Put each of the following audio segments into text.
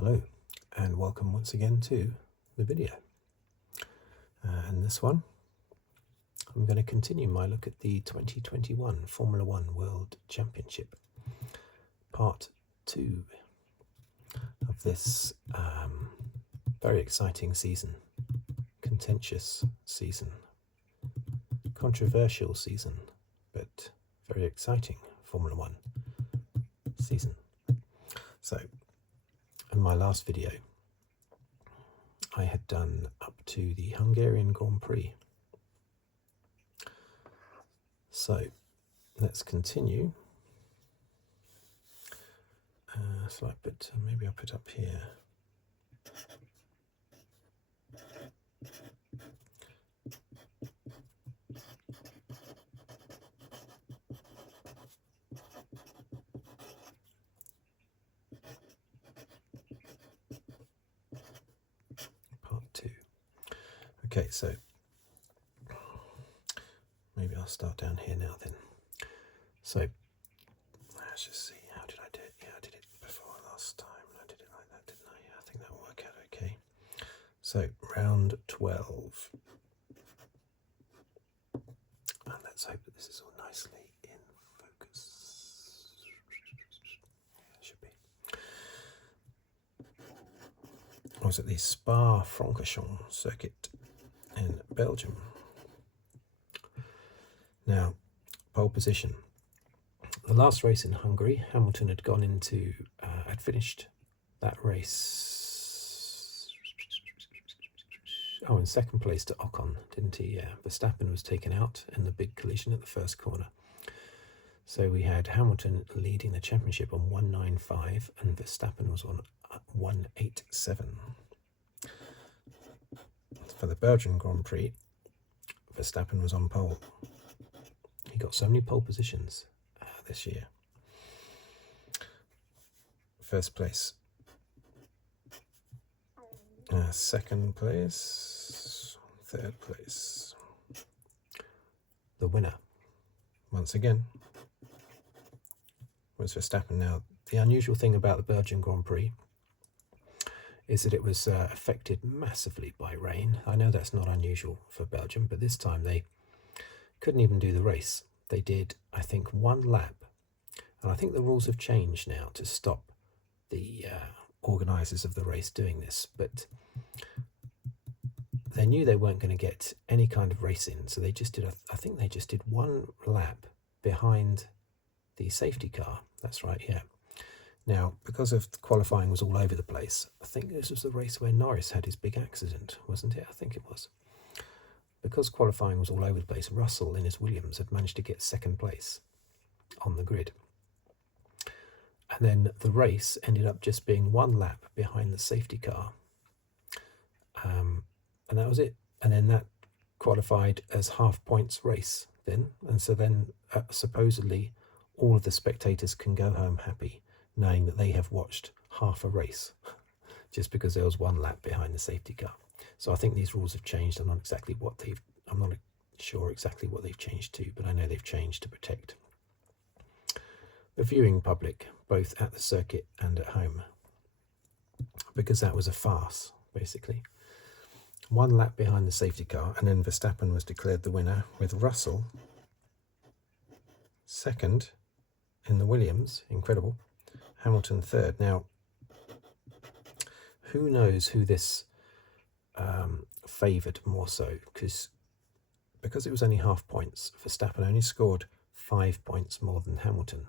Hello and welcome once again to the video. And this one, I'm going to continue my look at the 2021 Formula One World Championship, part 2 of this very exciting season, contentious season, controversial season, but very exciting Formula One season. So, in my last video, I had done up to the Hungarian Grand Prix. So, let's continue. So maybe I'll put up here. Part 2. Okay, so maybe I'll start down here now then. So let's just see, how did I do it? Yeah, I did it before last time. I did it like that, didn't I? Yeah, I think that will work out okay. So round 12. And let's hope that this is all nicely in focus. Yeah, it should be. I was at the Spa-Francorchamps circuit in Belgium. Now, pole position. The last race in Hungary, Hamilton had gone into, had finished that race, in second place to Ocon, didn't he? Yeah, Verstappen was taken out in the big collision at the first corner. So we had Hamilton leading the championship on 195 and Verstappen was on 187. For the Belgian Grand Prix, Verstappen was on pole. He got so many pole positions this year. First place. Second place. Third place. The winner, once again, was Verstappen. Now, the unusual thing about the Belgian Grand Prix is that it was affected massively by rain. I know that's not unusual for Belgium, but this time they couldn't even do the race. They did, I think, one lap. And I think the rules have changed now to stop the organisers of the race doing this. But they knew they weren't going to get any kind of race in. So they just did, I think they just did one lap behind the safety car. That's right, yeah. Now, because of the qualifying was all over the place, I think this was the race where Norris had his big accident, wasn't it? I think it was. Because qualifying was all over the place, Russell in his Williams had managed to get second place on the grid. And then the race ended up just being one lap behind the safety car. And that was it. And then that qualified as half points race then. And so then supposedly all of the spectators can go home happy, knowing that they have watched half a race just because there was one lap behind the safety car. So I think these rules have changed. I'm not sure exactly what they've changed to, but I know they've changed to protect the viewing public, both at the circuit and at home, because that was a farce, basically. One lap behind the safety car, and then Verstappen was declared the winner, with Russell second in the Williams, incredible, Hamilton third. Now, who knows who this favoured more so, because it was only half points, Verstappen only scored 5 points more than Hamilton.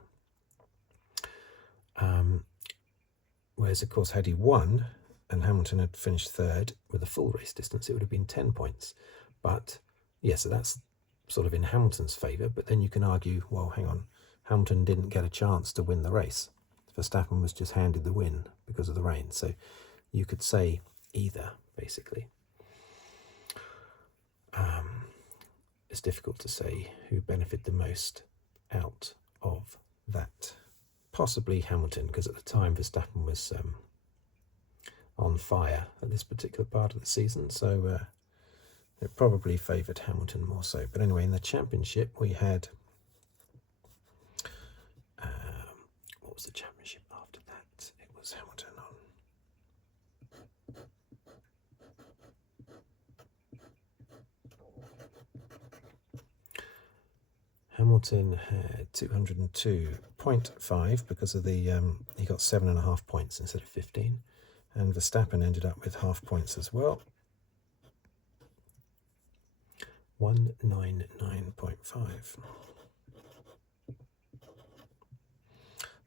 Whereas, of course, had he won and Hamilton had finished third with a full race distance, it would have been 10 points. But, yeah, so that's sort of in Hamilton's favour. But then you can argue, well, hang on, Hamilton didn't get a chance to win the race. Verstappen was just handed the win because of the rain. So you could say either, basically. It's difficult to say who benefited the most out of that. Possibly Hamilton, because at the time Verstappen was on fire at this particular part of the season, so it probably favoured Hamilton more so. But anyway, in the championship we had what was the championship after that? It was Hamilton on Hamilton had 202.5 because of the he got 7.5 points instead of 15, and Verstappen ended up with half points as well. 199.5.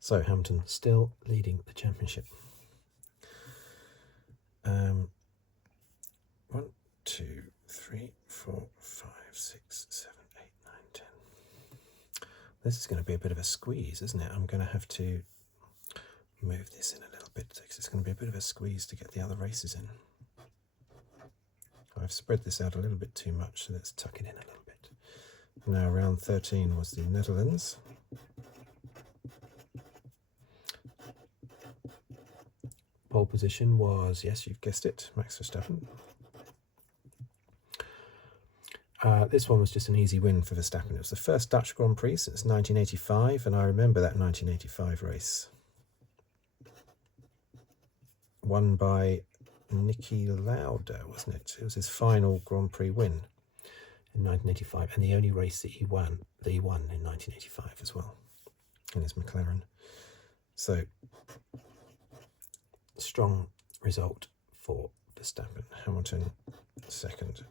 So Hamilton still leading the championship. 1, 2, 3, 4, 5, 6, 7, 8, 9, 10. This is going to be a bit of a squeeze, isn't it? I'm going to have to move this in a little bit because it's going to be a bit of a squeeze to get the other races in. I've spread this out a little bit too much, so let's tuck it in a little bit. Now round 13 was the Netherlands. Pole position was, yes, you've guessed it, Max Verstappen. This one was just an easy win for Verstappen. It was the first Dutch Grand Prix since 1985, and I remember that 1985 race. Won by Niki Lauda, wasn't it? It was his final Grand Prix win in 1985, and the only race that he won in 1985 as well, in his McLaren. So, strong result for Verstappen. Hamilton second.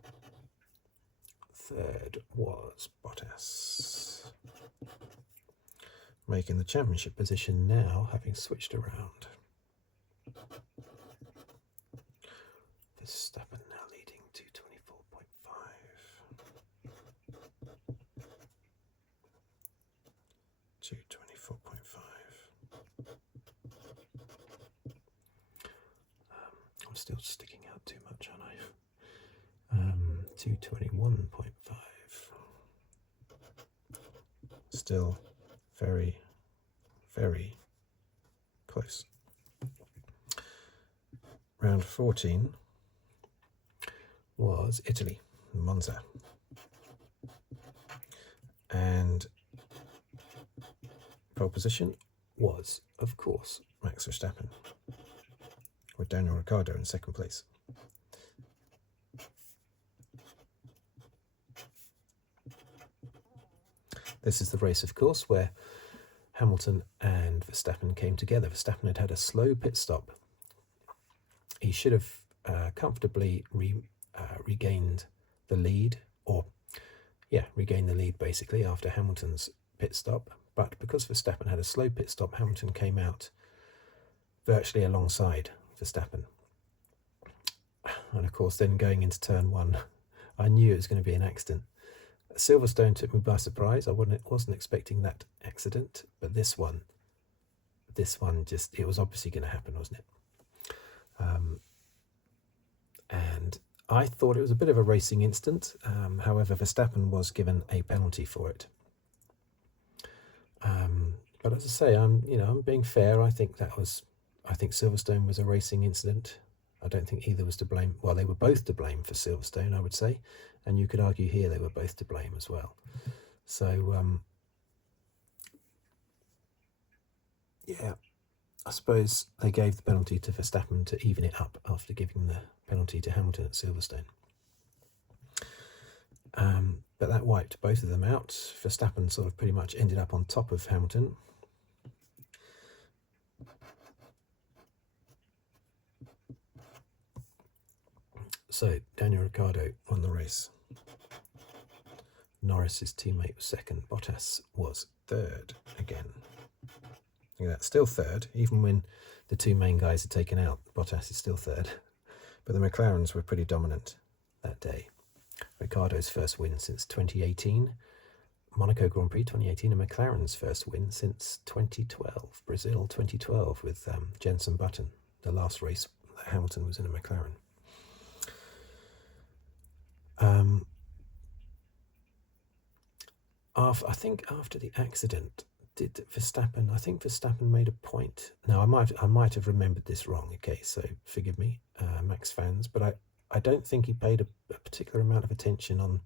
Third was Bottas, making the championship position now, having switched around. Verstappen now leading 224.5. 224.5. I'm still sticking out too much, aren't I? 221.5. Still very, very close. Round 14 was Italy, Monza. And pole position was, of course, Max Verstappen, with Daniel Ricciardo in second place. This is the race, of course, where Hamilton and Verstappen came together. Verstappen had a slow pit stop. He should have comfortably regained the lead, regained the lead basically after Hamilton's pit stop. But because Verstappen had a slow pit stop, Hamilton came out virtually alongside Verstappen. And of course, then going into turn one, I knew it was going to be an accident. Silverstone took me by surprise. I wasn't expecting that accident, but this one just, it was obviously going to happen, wasn't it? And I thought it was a bit of a racing incident. However, Verstappen was given a penalty for it. But as I say, I'm being fair. I think Silverstone was a racing incident. I don't think either was to blame. Well, they were both to blame for Silverstone, I would say. And you could argue here they were both to blame as well. So, I suppose they gave the penalty to Verstappen to even it up after giving the penalty to Hamilton at Silverstone. But that wiped both of them out. Verstappen sort of pretty much ended up on top of Hamilton. So, Daniel Ricciardo won the race. Norris's teammate was second. Bottas was third again. Look at that, still third, even when the two main guys are taken out. Bottas is still third. But the McLarens were pretty dominant that day. Ricciardo's first win since 2018. Monaco Grand Prix 2018, and McLaren's first win since 2012. Brazil 2012 with Jenson Button. The last race that Hamilton was in a McLaren. I think after the accident, Verstappen made a point. Now, I might have remembered this wrong, okay, so forgive me, Max fans, but I don't think he paid a particular amount of attention on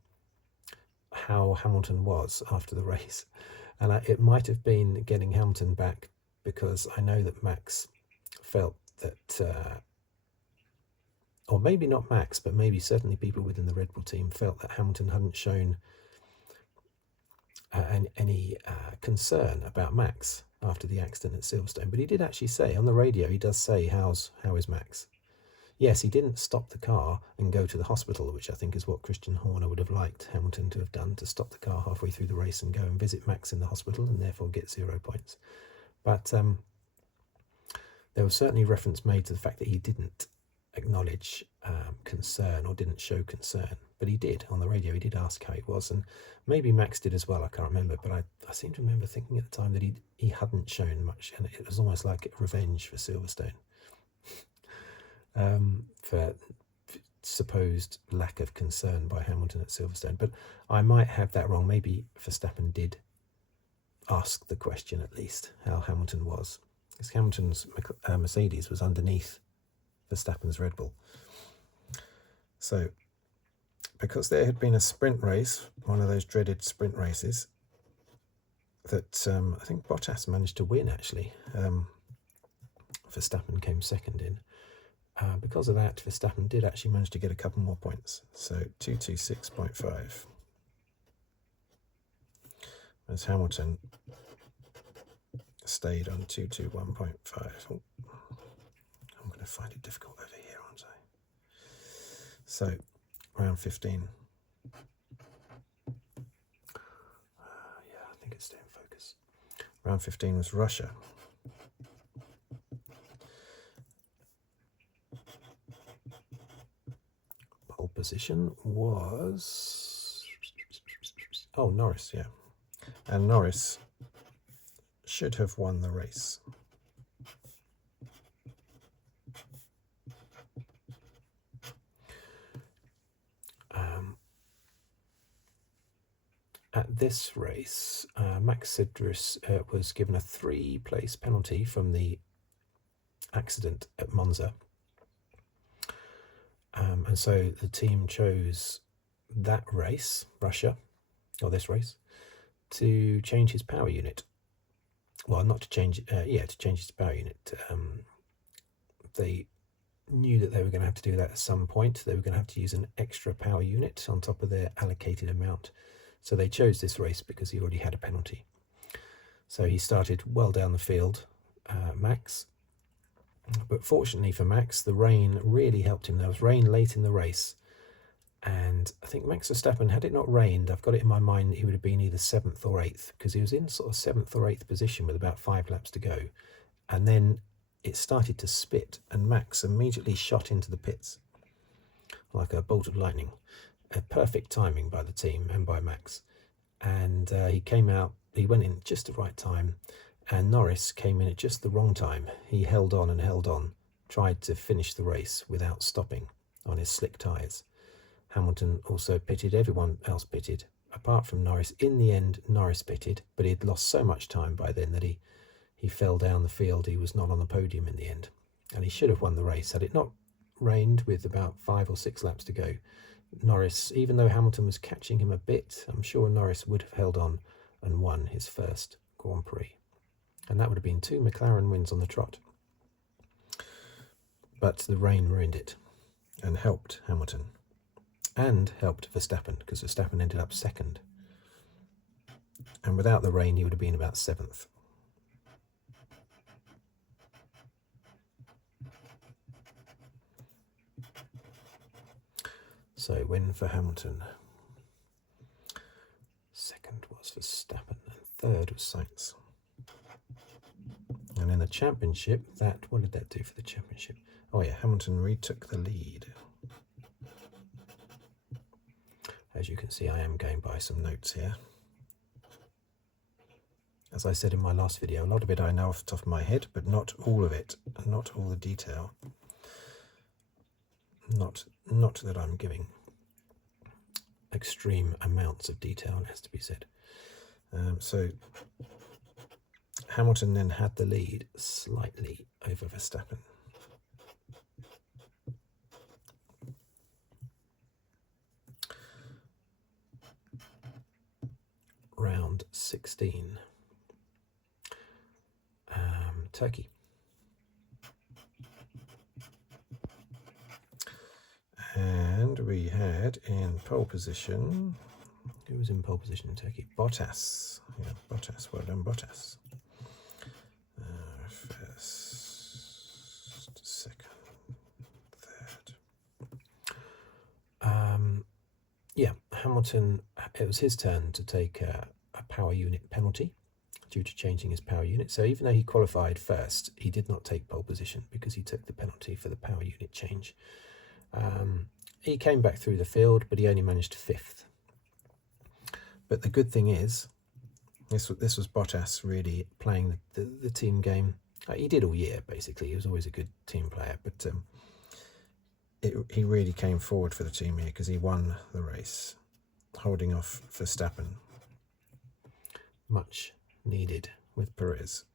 how Hamilton was after the race. And it might have been getting Hamilton back, because I know that Max felt that, or maybe not Max, but maybe certainly people within the Red Bull team felt that Hamilton hadn't shown any concern about Max after the accident at Silverstone. But he did actually say on the radio, he does say, how is Max? Yes, he didn't stop the car and go to the hospital, which I think is what Christian Horner would have liked Hamilton to have done, to stop the car halfway through the race and go and visit Max in the hospital and therefore get 0 points. But there was certainly reference made to the fact that he didn't acknowledge concern or didn't show concern. But he did on the radio. He did ask how it was, and maybe Max did as well. I can't remember, but I seem to remember thinking at the time that he hadn't shown much, and it was almost like revenge for Silverstone for supposed lack of concern by Hamilton at Silverstone. But I might have that wrong. Maybe Verstappen did ask the question at least how Hamilton was, because Hamilton's Mercedes was underneath Verstappen's Red Bull. So, because there had been a sprint race, one of those dreaded sprint races, that I think Bottas managed to win, actually. Verstappen came second in. Because of that, Verstappen did actually manage to get a couple more points. So, 226.5. As Hamilton stayed on 221.5. Oh, I'm going to find it difficult over here, aren't I? So, round 15. Yeah, I think it's still in focus. Round 15 was Russia. Pole position was... Oh, Norris, yeah. And Norris should have won the race. At this race, Max Sidris was given a 3-place penalty from the accident at Monza. And so the team chose that race, Russia, or this race, to change his power unit. Well, not to change, to change his power unit. They knew that they were going to have to do that at some point. They were going to have to use an extra power unit on top of their allocated amount. So they chose this race because he already had a penalty. So he started well down the field, Max. But fortunately for Max, the rain really helped him. There was rain late in the race. And I think Max Verstappen, had it not rained, I've got it in my mind that he would have been either 7th or 8th, because he was in sort of 7th or 8th position with about 5 laps to go. And then it started to spit, and Max immediately shot into the pits like a bolt of lightning. A perfect timing by the team and by Max. And he came out, he went in just the right time, and Norris came in at just the wrong time. He held on and held on, tried to finish the race without stopping on his slick tyres. Hamilton also pitted, everyone else pitted, apart from Norris. In the end, Norris pitted, but he had lost so much time by then that he fell down the field. He was not on the podium in the end, and he should have won the race. Had it not rained with about 5 or 6 laps to go, Norris, even though Hamilton was catching him a bit, I'm sure Norris would have held on and won his first Grand Prix. And that would have been 2 McLaren wins on the trot. But the rain ruined it and helped Hamilton. And helped Verstappen, because Verstappen ended up 2nd. And without the rain, he would have been about 7th. So, win for Hamilton. 2nd was Verstappen, and 3rd was Sainz. And in the championship, what did that do for the championship? Oh yeah, Hamilton retook the lead. As you can see, I am going by some notes here. As I said in my last video, a lot of it I know off the top of my head, but not all of it, and not all the detail. Not that I'm giving extreme amounts of detail, it has to be said. So Hamilton then had the lead slightly over Verstappen. Round 16. Turkey. And we had in pole position Who was in pole position in Turkey? Bottas. Yeah, Bottas. Well done, Bottas. First, second, third. Yeah, Hamilton, it was his turn to take a power unit penalty due to changing his power unit. So even though he qualified first, he did not take pole position because he took the penalty for the power unit change. He came back through the field, but he only managed 5th. But the good thing is, this was Bottas really playing the team game. He did all year, basically. He was always a good team player, but he really came forward for the team here because he won the race, holding off Verstappen. Much needed with Perez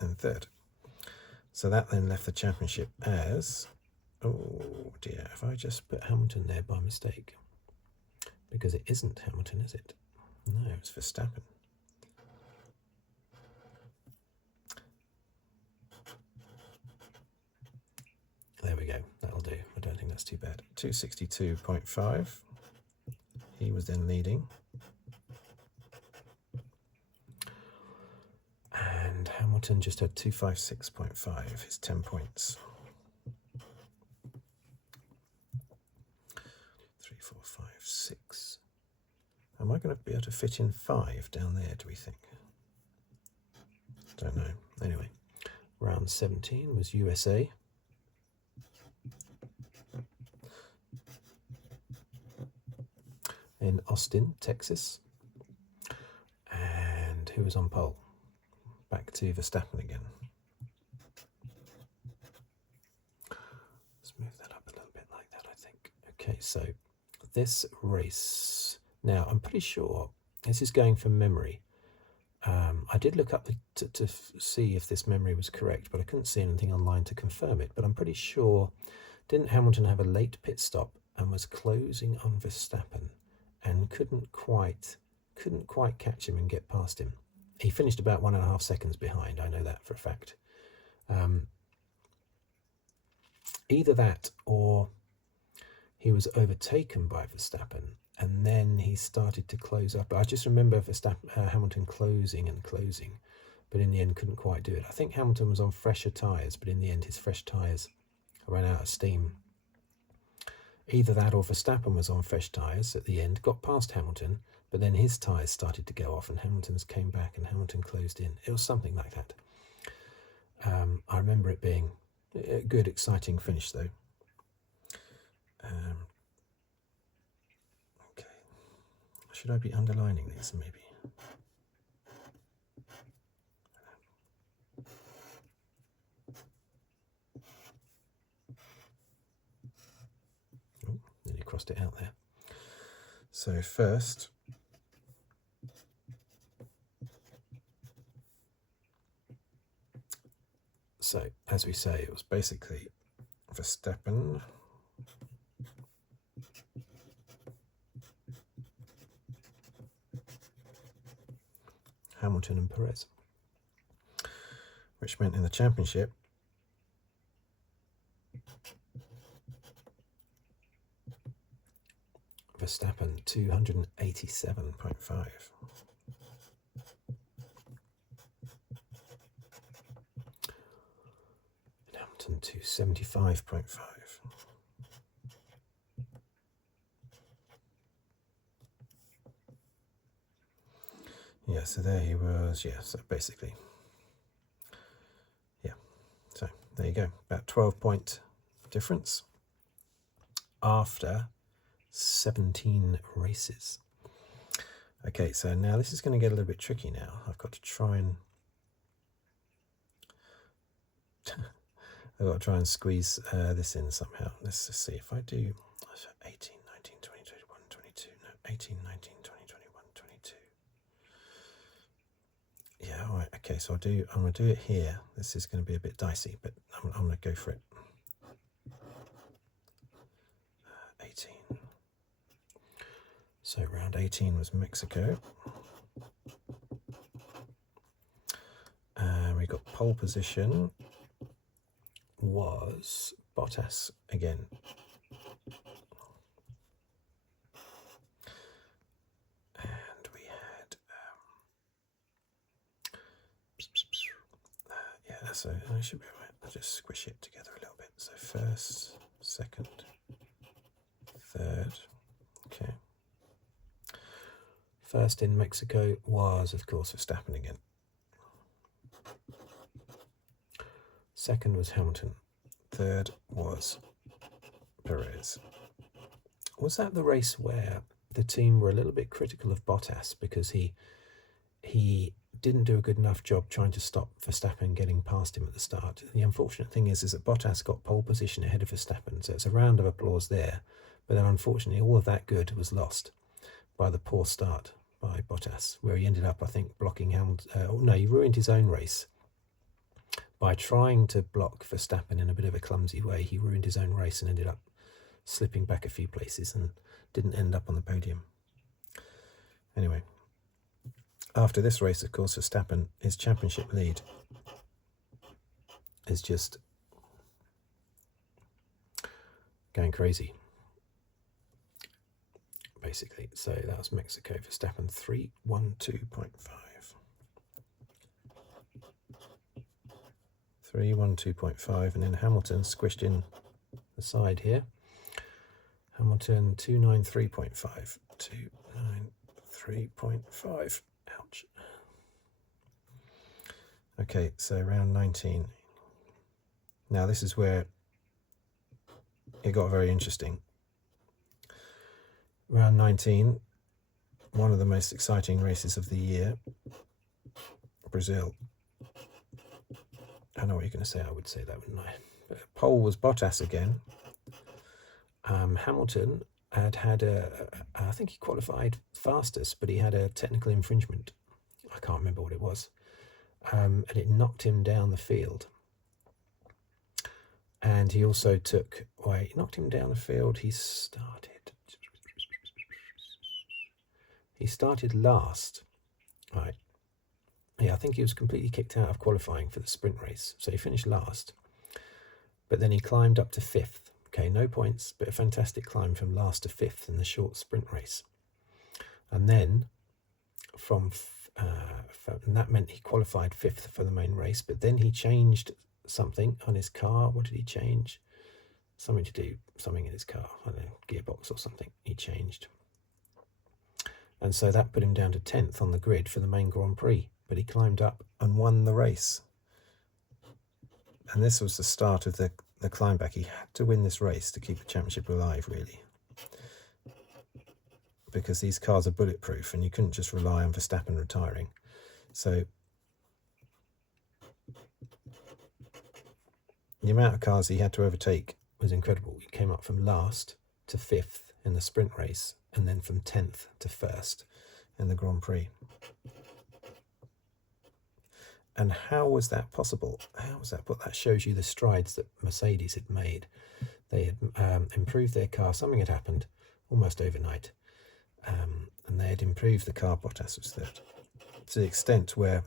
in 3rd. So that then left the championship as, oh dear, have I just put Hamilton there by mistake? Because it isn't Hamilton, is it? No, it's Verstappen. There we go, that'll do. I don't think that's too bad. 262.5. He was then leading. And Hamilton just had 256.5, his 10 points. 3, 4, 5, 6. Am I going to be able to fit in 5 down there, do we think? Don't know. Anyway, round 17 was USA. In Austin, Texas. And who was on pole? Back to Verstappen again. Let's move that up a little bit like that, I think. Okay, so this race. Now, I'm pretty sure this is going from memory. I did look up to see if this memory was correct, but I couldn't see anything online to confirm it. But I'm pretty sure, didn't Hamilton have a late pit stop and was closing on Verstappen and couldn't quite catch him and get past him? He finished about 1.5 seconds behind. I know that for a fact. Either that or he was overtaken by Verstappen and then he started to close up. I just remember Hamilton closing, but in the end couldn't quite do it. I think Hamilton was on fresher tyres, but in the end his fresh tyres ran out of steam. Either that or Verstappen was on fresh tyres at the end, got past Hamilton, but then his tyres started to go off and Hamilton's came back and Hamilton closed in. It was something like that. I remember it being a good, exciting finish though. Okay. Should I be underlining these maybe? Oh, nearly crossed it out there. So first, so as we say, it was basically Verstappen, Hamilton and Perez, which meant in the championship Verstappen 287.5. Hamilton 275.5. Yeah, so there he was. Yeah, so basically, yeah. So there you go. About 12-point difference after 17 races. Okay, so now this is going to get a little bit tricky now. I've got to try and squeeze this in somehow. Let's just see if I do 18, 19, 20, 21, 22. No, 18, 19, 20, 21, 22. Yeah, all right. Okay, so I'm going to do it here. This is going to be a bit dicey, but I'm going to go for it. 18. So round 18 was Mexico. We got pole position was Bottas again. so I should be right. I'll just squish it together a little bit. So first, second, third. Okay. First in Mexico was, of course, Verstappen again. Second was Hamilton. Third was Perez. Was that the race where the team were a little bit critical of Bottas because he didn't do a good enough job trying to stop Verstappen getting past him at the start? The unfortunate thing is that Bottas got pole position ahead of Verstappen, so it's a round of applause there. But then unfortunately all of that good was lost by the poor start by Bottas, where he ended up, I think, blocking Hamilton. No, he ruined his own race. By trying to block Verstappen in a bit of a clumsy way, he ruined his own race and ended up slipping back a few places and didn't end up on the podium. Anyway, after this race, of course, Verstappen, his championship lead is just going crazy, basically. So that was Mexico. Verstappen 3:12.5. 3:12.5, and then Hamilton squished in the side here. Hamilton 2:93.5. 2:93.5. Ouch. Okay, so round 19. Now this is where it got very interesting. Round 19, one of the most exciting races of the year. Brazil. I know what you're going to say. I would say that, wouldn't I? But pole was Bottas again. Hamilton had I think he qualified fastest, but he had a technical infringement. I can't remember what it was. And it knocked him down the field. And he also took, he knocked him down the field. He started last, right? Yeah, I think he was completely kicked out of qualifying for the sprint race. So he finished last, but then he climbed up to 5th. Okay, no points, but a fantastic climb from last to 5th in the short sprint race. And then and that meant he qualified 5th for the main race, but then he changed something on his car. What did he change? Something in his car, I don't know, gearbox or something he changed. And so that put him down to 10th on the grid for the main Grand Prix. But he climbed up and won the race. And this was the start of the climb back. He had to win this race to keep the championship alive, really. Because these cars are bulletproof and you couldn't just rely on Verstappen retiring. So the amount of cars he had to overtake was incredible. He came up from last to 5th in the sprint race and then from 10th to 1st in the Grand Prix. And how was that possible? How was that? But that shows you the strides that Mercedes had made. They had improved their car. Something had happened almost overnight. And they had improved the car. Bottas was third. To the extent where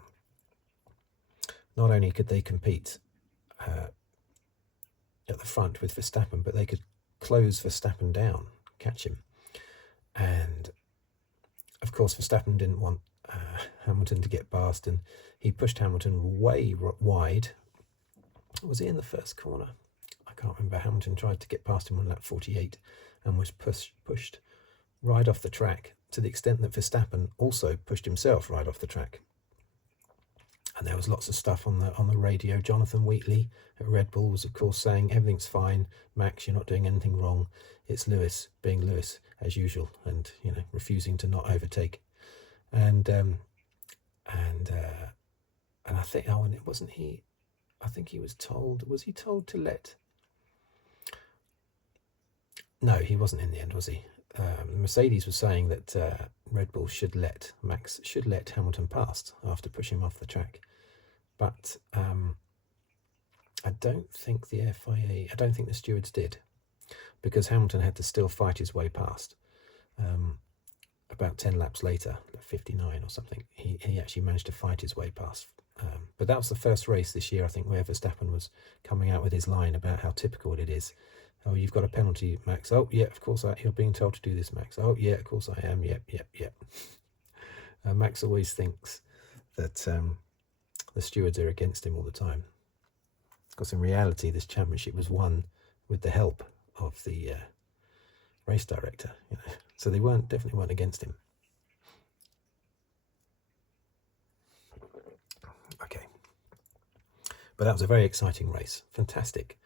not only could they compete at the front with Verstappen, but they could close Verstappen down, catch him. And of course, Verstappen didn't want Hamilton to get past, and he pushed Hamilton way wide. Was he in the first corner? I can't remember. Hamilton tried to get past him on lap 48 and was pushed right off the track, to the extent that Verstappen also pushed himself right off the track. And there was lots of stuff on the radio. Jonathan Wheatley at Red Bull was, of course, saying everything's fine, Max, you're not doing anything wrong. It's Lewis being Lewis as usual, and refusing to not overtake. And I think, and it wasn't he. I think he was told. Was he told to let? No, he wasn't in the end, was he? Mercedes was saying that Red Bull should let Hamilton past after pushing him off the track, but I don't think the FIA. I don't think the stewards did, because Hamilton had to still fight his way past. About 10 laps later, 59 or something, he actually managed to fight his way past. But that was the first race this year, I think, where Verstappen was coming out with his line about how typical it is. Oh, you've got a penalty, Max. Oh, yeah, of course you're being told to do this, Max. Oh, yeah, of course I am. Yep. Max always thinks that the stewards are against him all the time. Because in reality, this championship was won with the help of the race director. So they definitely weren't against him. Okay. But that was a very exciting race. Fantastic.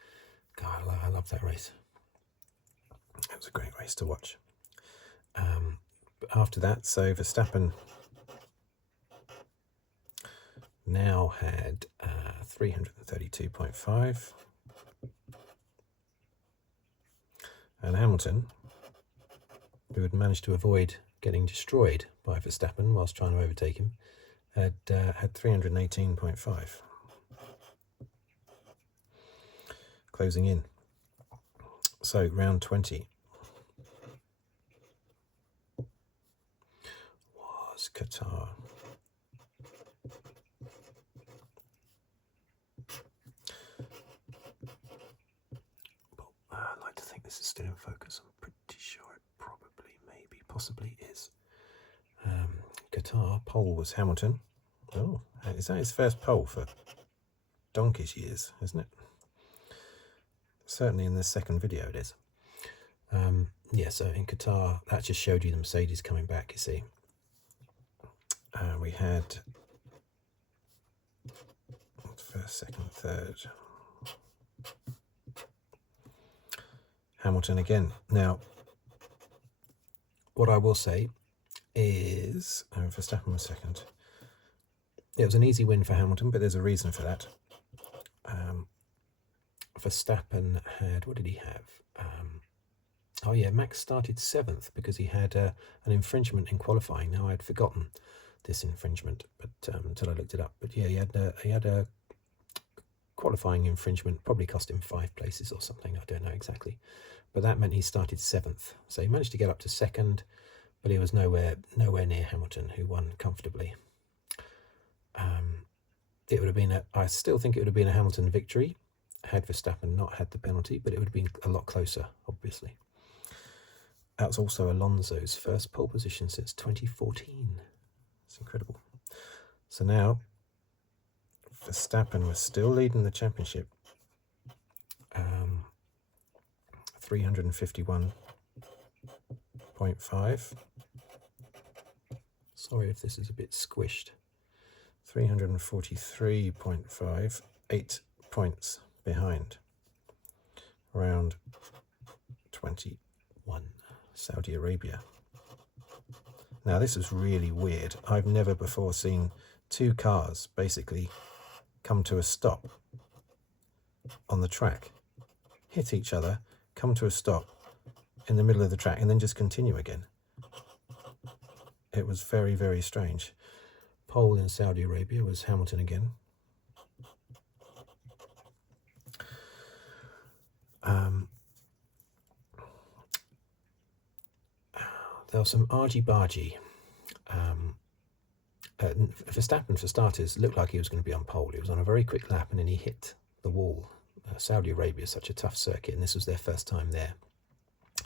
God, I love that race. It was a great race to watch. But after that, so Verstappen now had 332.5. And Hamilton, who had managed to avoid getting destroyed by Verstappen whilst trying to overtake him, had 318.5. Closing in. So round 20 was Qatar. I'd like to think this is still in focus. I'm pretty sure it probably, maybe, possibly is. Qatar, pole was Hamilton. Oh, is that his first pole for donkey's years, isn't it? Certainly in this second video it is. Yeah, so in Qatar, that just showed you the Mercedes coming back, you see. We had first, second, third. Hamilton again. Now, what I will say is, Verstappen was second. It was an easy win for Hamilton, but there's a reason for that. Verstappen had, what did he have? Oh yeah, Max started 7th because he had an infringement in qualifying. Now I'd forgotten this infringement, but until I looked it up. But yeah, he had a qualifying infringement, probably cost him 5 places or something. I don't know exactly, but that meant he started 7th. So he managed to get up to 2nd, but he was nowhere near Hamilton, who won comfortably. It would have been I still think it would have been a Hamilton victory had Verstappen not had the penalty, but it would have been a lot closer, obviously. That was also Alonso's first pole position since 2014. It's incredible. So now, Verstappen was still leading the championship. 351.5. Sorry if this is a bit squished. 343.5, 8 points behind. Round 21, Saudi Arabia. Now this is really weird. I've never before seen 2 cars basically come to a stop on the track, hit each other, come to a stop in the middle of the track, and then just continue again. It was very, very strange. Pole in Saudi Arabia was Hamilton again. There was some argy-bargy. Verstappen, for starters, looked like he was going to be on pole. He was on a very quick lap and then he hit the wall. Saudi Arabia is such a tough circuit, and this was their first time there.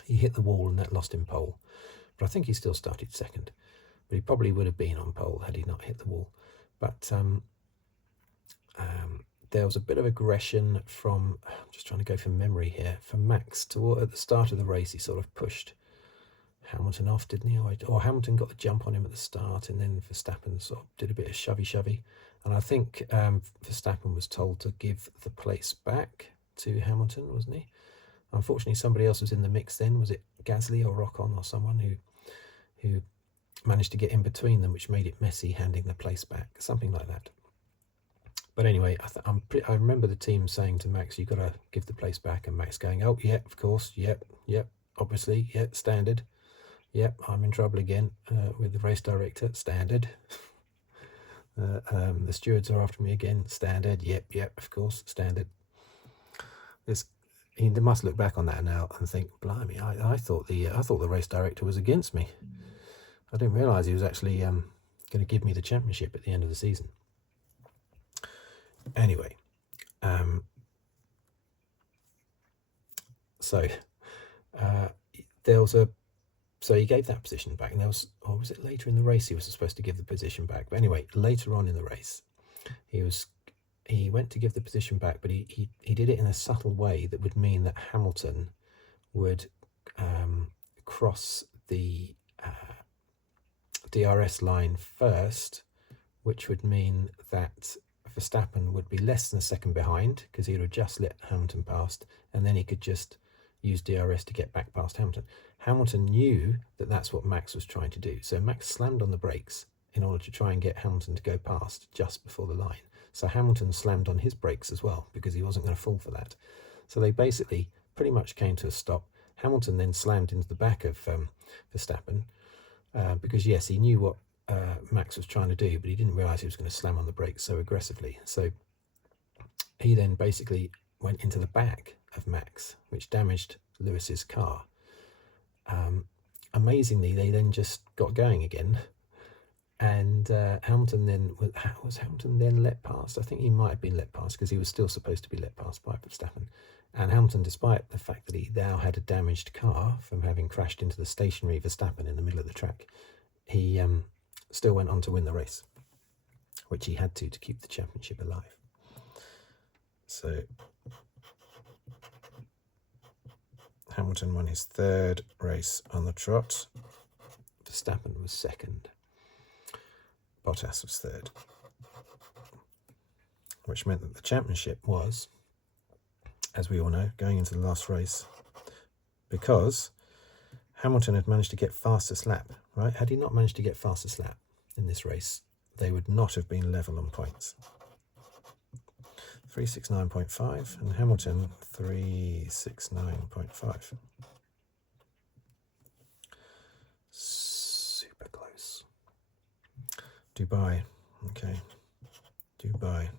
He hit the wall and that lost him pole. But I think he still started 2nd. But he probably would have been on pole had he not hit the wall. But there was a bit of aggression from, I'm just trying to go from memory here, from Max. At the start of the race, he sort of pushed Hamilton off, didn't he? Or Hamilton got the jump on him at the start, and then Verstappen sort of did a bit of shovey. And I think Verstappen was told to give the place back to Hamilton, wasn't he? Unfortunately, somebody else was in the mix then. Was it Gasly or Ocon or someone who managed to get in between them, which made it messy handing the place back, something like that. But anyway, I remember the team saying to Max, "You've got to give the place back," and Max going, "Oh, yeah, of course, yep, obviously, standard. Yep, I'm in trouble again with the race director, standard. The stewards are after me again, standard. Yep, of course, standard." They must look back on that now and think, "Blimey, I thought the race director was against me. I didn't realise he was actually going to give me the championship at the end of the season." Anyway, so he gave that position back, and was it later in the race he was supposed to give the position back? But anyway, later on in the race, he he went to give the position back, but he did it in a subtle way that would mean that Hamilton would cross the DRS line first, which would mean that Verstappen would be less than a second behind because he would have just let Hamilton past, and then he could just use DRS to get back past Hamilton. Hamilton knew that that's what Max was trying to do, so Max slammed on the brakes in order to try and get Hamilton to go past just before the line. So Hamilton slammed on his brakes as well because he wasn't going to fall for that. So they basically pretty much came to a stop. Hamilton then slammed into the back of Verstappen because, yes, he knew what Max was trying to do, but he didn't realise he was going to slam on the brakes so aggressively. So he then basically went into the back of Max, which damaged Lewis's car. Amazingly, they then just got going again. And Hamilton then, was Hamilton then let past? I think he might have been let past because he was still supposed to be let past by Verstappen. And Hamilton, despite the fact that he now had a damaged car from having crashed into the stationary Verstappen in the middle of the track, he still went on to win the race, which he had to keep the championship alive. So Hamilton won his third race on the trot. Verstappen was second. Bottas was third, which meant that the championship was, as we all know, going into the last race, because Hamilton had managed to get fastest lap, right? Had he not managed to get fastest lap in this race, they would not have been level on points. 369.5 and Hamilton 369.5. Super close. Dubai, okay, Dubai.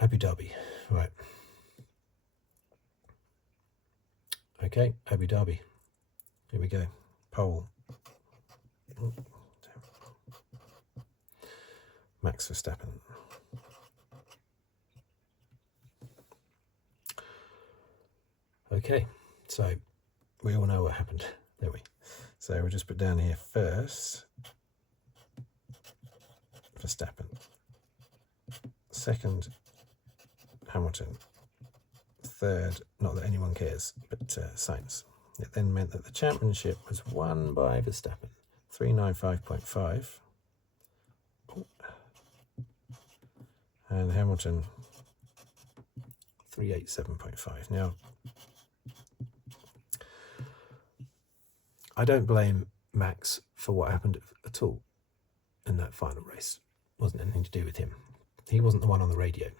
Abu Dhabi, right. Okay, Abu Dhabi. Here we go. Pole. Max Verstappen. Okay, so we all know what happened, don't we? So we'll just put down here first Verstappen, second Hamilton, third, not that anyone cares, but Sainz. It then meant that the championship was won by Verstappen, 395.5, and Hamilton 387.5. Now, I don't blame Max for what happened at all in that final race. It wasn't anything to do with him. He wasn't the one on the radio.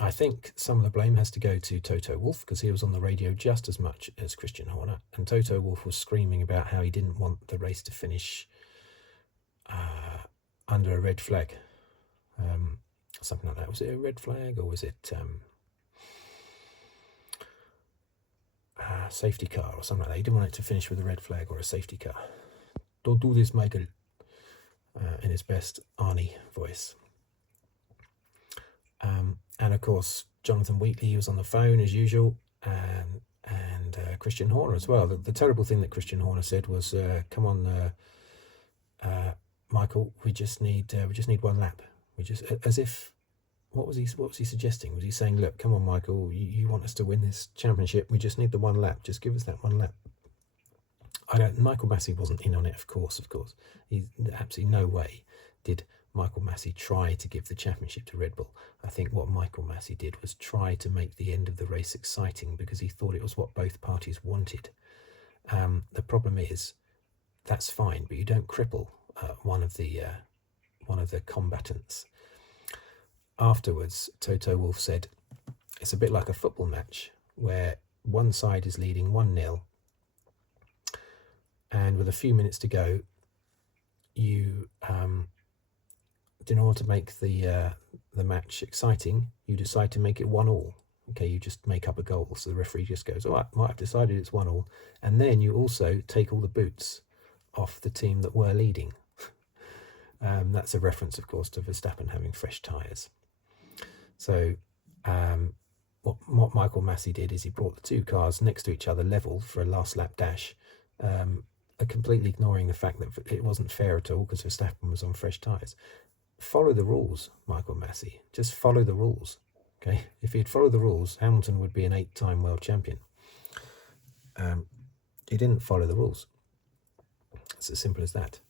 I think some of the blame has to go to Toto Wolff because he was on the radio just as much as Christian Horner, and Toto Wolff was screaming about how he didn't want the race to finish under a red flag, something like that. Was it a red flag or was it safety car or something like that? He didn't want it to finish with a red flag or a safety car. Don't do this, Michael, in his best Arnie voice. And of course, Jonathan Wheatley was on the phone as usual, and Christian Horner as well. The terrible thing that Christian Horner said was, "Come on, Michael, we just need one lap." As if, what was he suggesting? Was he saying, "Look, come on, Michael, you want us to win this championship? We just need the one lap. Just give us that one lap." Michael Masi wasn't in on it, of course. He's absolutely no way did Michael Masi try to give the championship to Red Bull. I think what Michael Masi did was try to make the end of the race exciting because he thought it was what both parties wanted. The problem is, that's fine, but you don't cripple one of the combatants. Afterwards, Toto Wolff said, it's a bit like a football match where one side is leading 1-0, and with a few minutes to go, you in order to make the match exciting, you decide to make it 1-1. Okay, you just make up a goal. So the referee just goes, "All right, I've decided it's 1-1," and then you also take all the boots off the team that were leading. That's a reference, of course, to Verstappen having fresh tyres. So what Michael Masi did is he brought the two cars next to each other level for a last lap dash, completely ignoring the fact that it wasn't fair at all because Verstappen was on fresh tyres. Follow the rules, Michael Masi. Just follow the rules. Okay, if he'd followed the rules, Hamilton would be an 8-time world champion. He didn't follow the rules. It's as simple as that.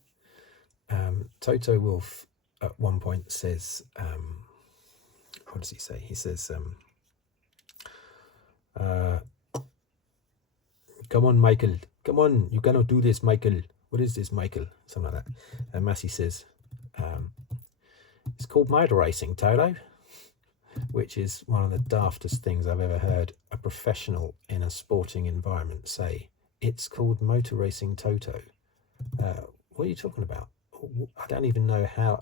Toto Wolff at one point says, what does he say? He says, come on, Michael. Come on, you cannot do this, Michael. What is this, Michael? Something like that. And Masi says, it's called motor racing, Toto, which is one of the daftest things I've ever heard a professional in a sporting environment say. It's called motor racing, Toto. What are you talking about? I don't even know how.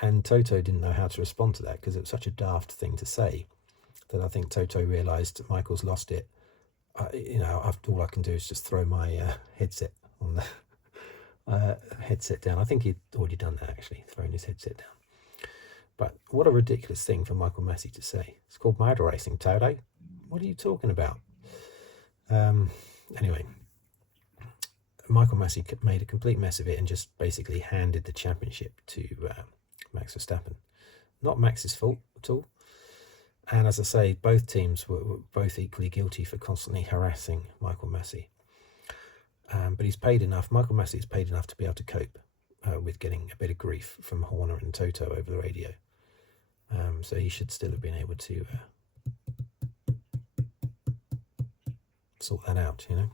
And Toto didn't know how to respond to that because it was such a daft thing to say that I think Toto realised Michael's lost it. All I can do is just throw my headset on the headset down. I think he'd already done that, actually, throwing his headset down. But what a ridiculous thing for Michael Masi to say. It's called motor racing, Toto. What are you talking about? Anyway, Michael Masi made a complete mess of it and just basically handed the championship to Max Verstappen. Not Max's fault at all. And as I say, both teams were both equally guilty for constantly harassing Michael Masi. But he's paid enough. Michael Masi is paid enough to be able to cope with getting a bit of grief from Horner and Toto over the radio. So he should still have been able to sort that out, I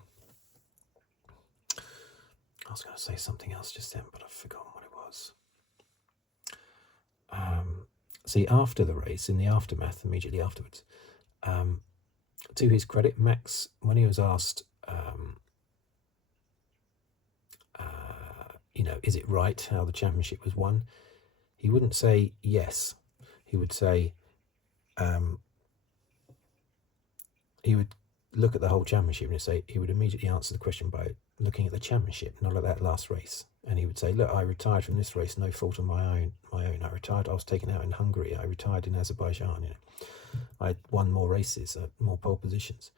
was going to say something else just then, but I've forgotten what it was. See, after the race, in the aftermath, immediately afterwards, to his credit, Max, when he was asked, is it right how the championship was won? He wouldn't say yes. He would say, he would look at the whole championship and he would immediately answer the question by looking at the championship, not at that last race. And he would say, look, I retired from this race, no fault of my own. I retired, I was taken out in Hungary. I retired in Azerbaijan. I won more races, more pole positions.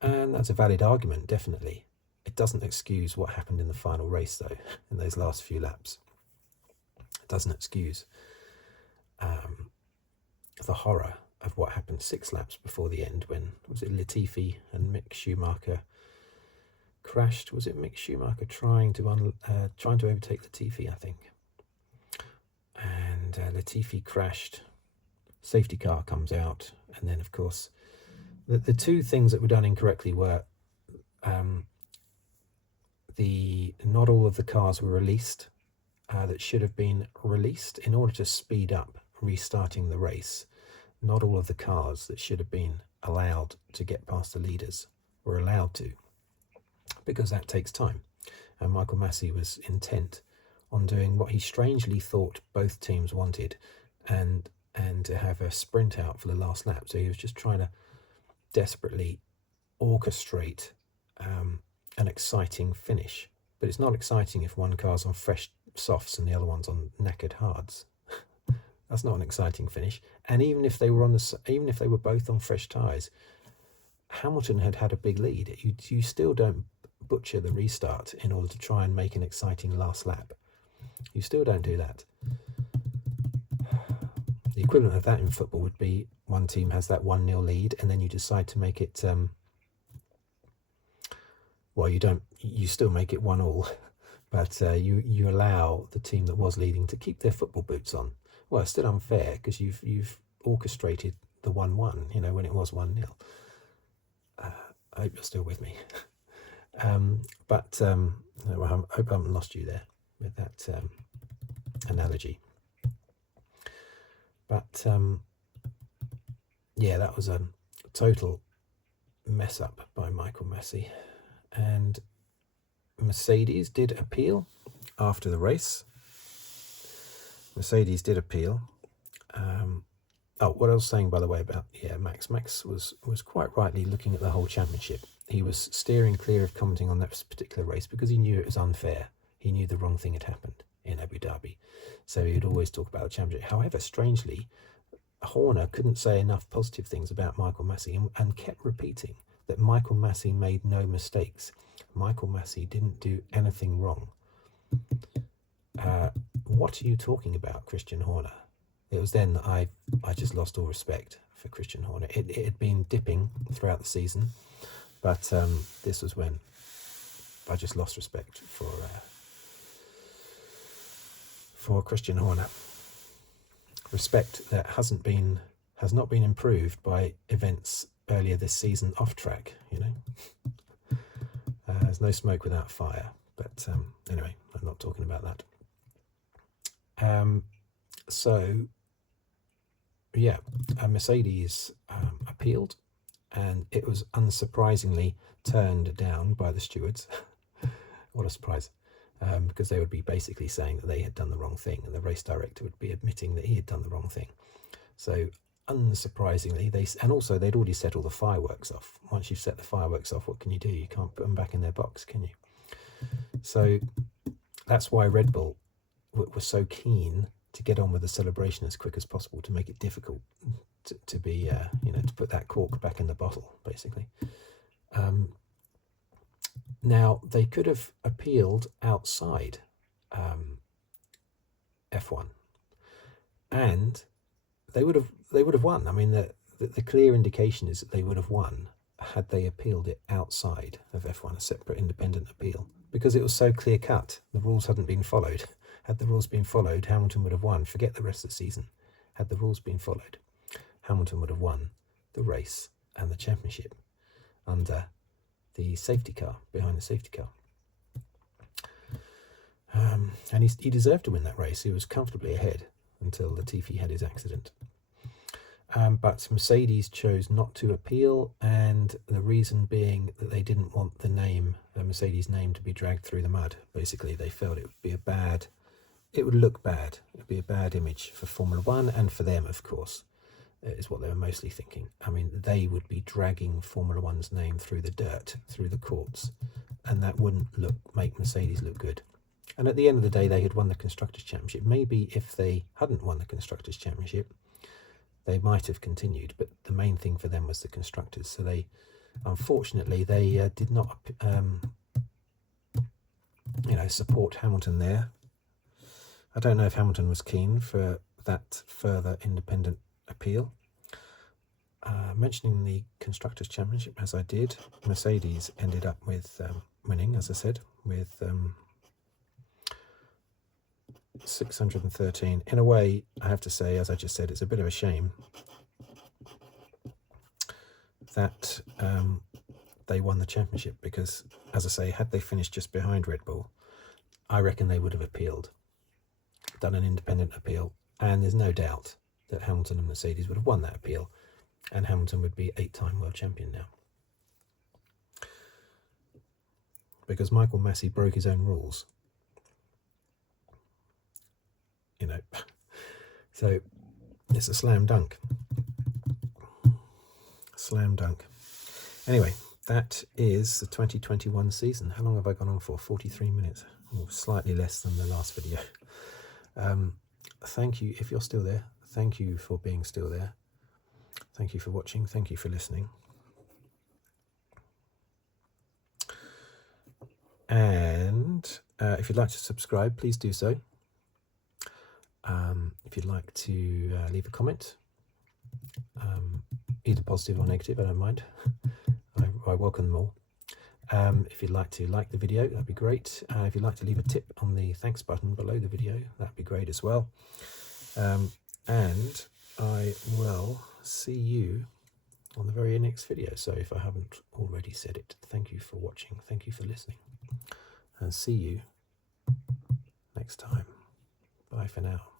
And that's a valid argument, definitely. It doesn't excuse what happened in the final race, though, in those last few laps. It doesn't excuse the horror of what happened 6 laps before the end when, was it Latifi and Mick Schumacher crashed? Was it Mick Schumacher trying to overtake Latifi, I think? And Latifi crashed, safety car comes out, and then, of course, the two things that were done incorrectly were not all of the cars were released that should have been released in order to speed up restarting the race. Not all of the cars that should have been allowed to get past the leaders were allowed to, because that takes time. And Michael Masi was intent on doing what he strangely thought both teams wanted, and to have a sprint out for the last lap. So he was just trying to desperately orchestrate an exciting finish. But it's not exciting if one car's on fresh softs and the other one's on knackered hards. That's not an exciting finish. And even if they were both on fresh tyres, Hamilton had a big lead. You still don't butcher the restart in order to try and make an exciting last lap. You still don't do that. The equivalent of that in football would be one team has that 1-0 lead and then you decide to make it, you still make it 1-1, but you allow the team that was leading to keep their football boots on. Well, it's still unfair because you've orchestrated the 1-1, when it was 1-0. I hope you're still with me. I hope I haven't lost you there with that analogy. But that was a total mess up by Michael Masi. And Mercedes did appeal after the race. Mercedes did appeal. What I was saying, by the way, about Max. Max was quite rightly looking at the whole championship. He was steering clear of commenting on that particular race because he knew it was unfair. He knew the wrong thing had happened in Abu Dhabi. So he would always talk about the championship. However, strangely, Horner couldn't say enough positive things about Michael Masi and kept repeating that Michael Masi made no mistakes. Michael Masi didn't do anything wrong. What are you talking about, Christian Horner? It was then that I just lost all respect for Christian Horner. It had been dipping throughout the season, but this was when I just lost respect for Christian Horner. Respect that has not been improved by events earlier this season off track. There's no smoke without fire. But anyway, I'm not talking about that. So yeah, Mercedes appealed, and it was unsurprisingly turned down by the stewards. What a surprise. Because they would be basically saying that they had done the wrong thing, and the race director would be admitting that he had done the wrong thing. So unsurprisingly, and also they'd already set all the fireworks off. Once you've set the fireworks off, what can you do? You can't put them back in their box, can you? So that's why Red Bull was so keen to get on with the celebration as quick as possible, to make it difficult to be, to put that cork back in the bottle, basically. Now, they could have appealed outside F1, and they would have won. I mean, the clear indication is that they would have won had they appealed it outside of F1, a separate independent appeal, because it was so clear cut. The rules hadn't been followed. Had the rules been followed, Hamilton would have won. Forget the rest of the season. Had the rules been followed, Hamilton would have won the race and the championship under the safety car, behind the safety car. And he deserved to win that race. He was comfortably ahead until Latifi had his accident. But Mercedes chose not to appeal, and the reason being that they didn't want the Mercedes name, to be dragged through the mud. Basically, they felt it would be it would look bad. It would be a bad image for Formula One, and for them, of course, is what they were mostly thinking. I mean, they would be dragging Formula One's name through the dirt, through the courts, and that wouldn't make Mercedes look good. And at the end of the day, they had won the Constructors' Championship. Maybe if they hadn't won the Constructors' Championship, they might have continued, but the main thing for them was the Constructors. So unfortunately, they did not, support Hamilton there. I don't know if Hamilton was keen for that further independent appeal. Mentioning the Constructors' Championship, as I did, Mercedes ended up with winning, as I said, with 613. In a way, I have to say, as I just said, it's a bit of a shame that they won the championship, because, as I say, had they finished just behind Red Bull, I reckon they would have appealed, done an independent appeal, and there's no doubt that Hamilton and Mercedes would have won that appeal, and Hamilton would be 8-time world champion now. Because Michael Masi broke his own rules. So it's a slam dunk. Slam dunk. Anyway, that is the 2021 season. How long have I gone on for? 43 minutes. Or slightly less than the last video. Thank you, if you're still there. Thank you for being still there. Thank you for watching. Thank you for listening. And if you'd like to subscribe, please do so. If you'd like to leave a comment, either positive or negative, I don't mind. I welcome them all. If you'd like to like the video, that'd be great. If you'd like to leave a tip on the thanks button below the video, that'd be great as well. And I will see you on the very next video. So if I haven't already said it, thank you for watching. Thank you for listening. And see you next time. Bye for now.